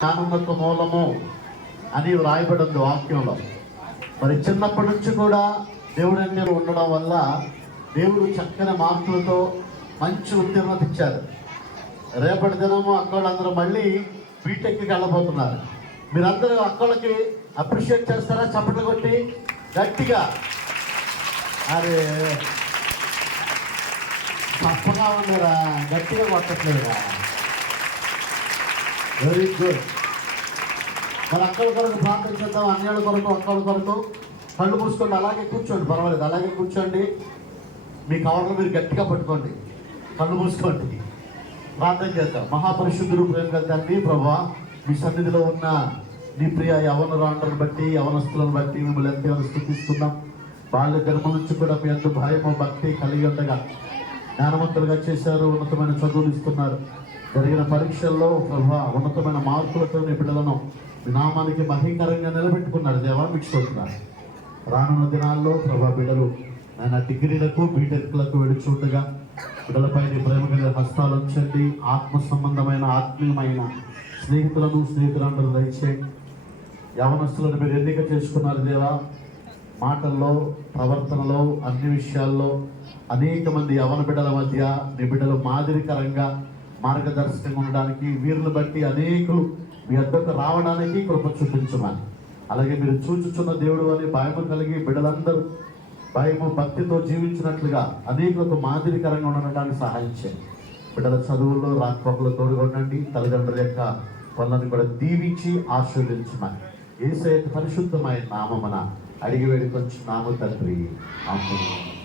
జ్ఞానమునకు మూలము అని వ్రాయబడింది వాక్యంలో. మరి చిన్నప్పటి నుంచి కూడా దేవుడు అన్ని ఉండడం వల్ల దేవుడు చక్కని మార్కులతో మంచి ఉత్తీర్ణత ఇచ్చారు. రేపటి దినము అక్కడందరూ మళ్ళీ బీటెక్కి వెళ్ళబోతున్నారు. మీరందరూ అక్కలకి అప్రిషియేట్ చేస్తారా? చప్పట్లు కొట్టి గట్టిగా. అరే తప్పగా ఉన్నారా గట్టిగా కొట్టట్లేదురా వెరీ గుడ్ మన అక్కల కొరకు ప్రార్థన చేద్దాం. అన్యాల కొరకు అక్కల కొరకు. కళ్ళు మూసుకోండి. అలాగే కూర్చోండి. పర్వాలేదు. అలాగే కూర్చోండి. మీ కవర్లు మీరు గట్టిగా పట్టుకోండి. కళ్ళు మూసుకోండి. ప్రార్థన చేద్దాం. మహాపరిశుద్ధుడు ప్రేమ తండ్రి ప్రభా మీ సన్నిధిలో ఉన్న నీ ప్రియ యవన బట్టి యవనస్తులను బట్టి మిమ్మల్ని ఎంతో స్థుతిస్తున్నాం. బాల్య గర్భం నుంచి కూడా మీ అంత భయము భక్తి కలిగి ఉండగా జ్ఞానవంతులుగా చేశారు ఉన్నతమైన చదువులు ఇస్తున్నారు. జరిగిన పరీక్షల్లో ప్రభా ఉన్నతమైన మార్కులతో నీ బిడ్డలను నామానికి మహీకరంగా నిలబెట్టుకున్నారు. దేవా మీకు చూస్తున్నారు రానున్న దినాల్లో ప్రభా బిడ్డలు ఆయన డిగ్రీలకు బీటెక్లకు వెడుచుండగా బిడ్డలపై నీ ప్రేమ కలిగిన హస్తాలు ఉంచండి. ఆత్మ సంబంధమైన ఆత్మీయమైన స్నేహితులను స్నేహితులందరూ దయచేయండి. యవనస్తులను మీరు ఎన్నిక చేసుకున్నారు దేవా. మాటల్లో ప్రవర్తనలో అన్ని విషయాల్లో అనేక మంది యవన బిడ్డల మధ్య నీ బిడ్డలు మాదిరికరంగా మార్గదర్శకంగా ఉండడానికి వీరిని బట్టి అనేకులు మీ అద్దకు రావడానికి కృప చూపించమని. అలాగే మీరు చూచుచున్న దేవుడు అని భయము కలిగి బిడ్డలందరూ భయము భక్తితో జీవించినట్లుగా అనేకులకు మాదిరికరంగా ఉండడానికి సహాయం చేయండి. బిడ్డల చదువుల్లో రాకపోకలు తోడుగొండండి తల్లిదండ్రుల యొక్క పనులను కూడా దీవించి ఆశీర్వదించమని. ఏసే పరిశుద్ధమైన నామమన అడిగి వేడుకొచ్చి. నామ తండ్రి. అమ్మ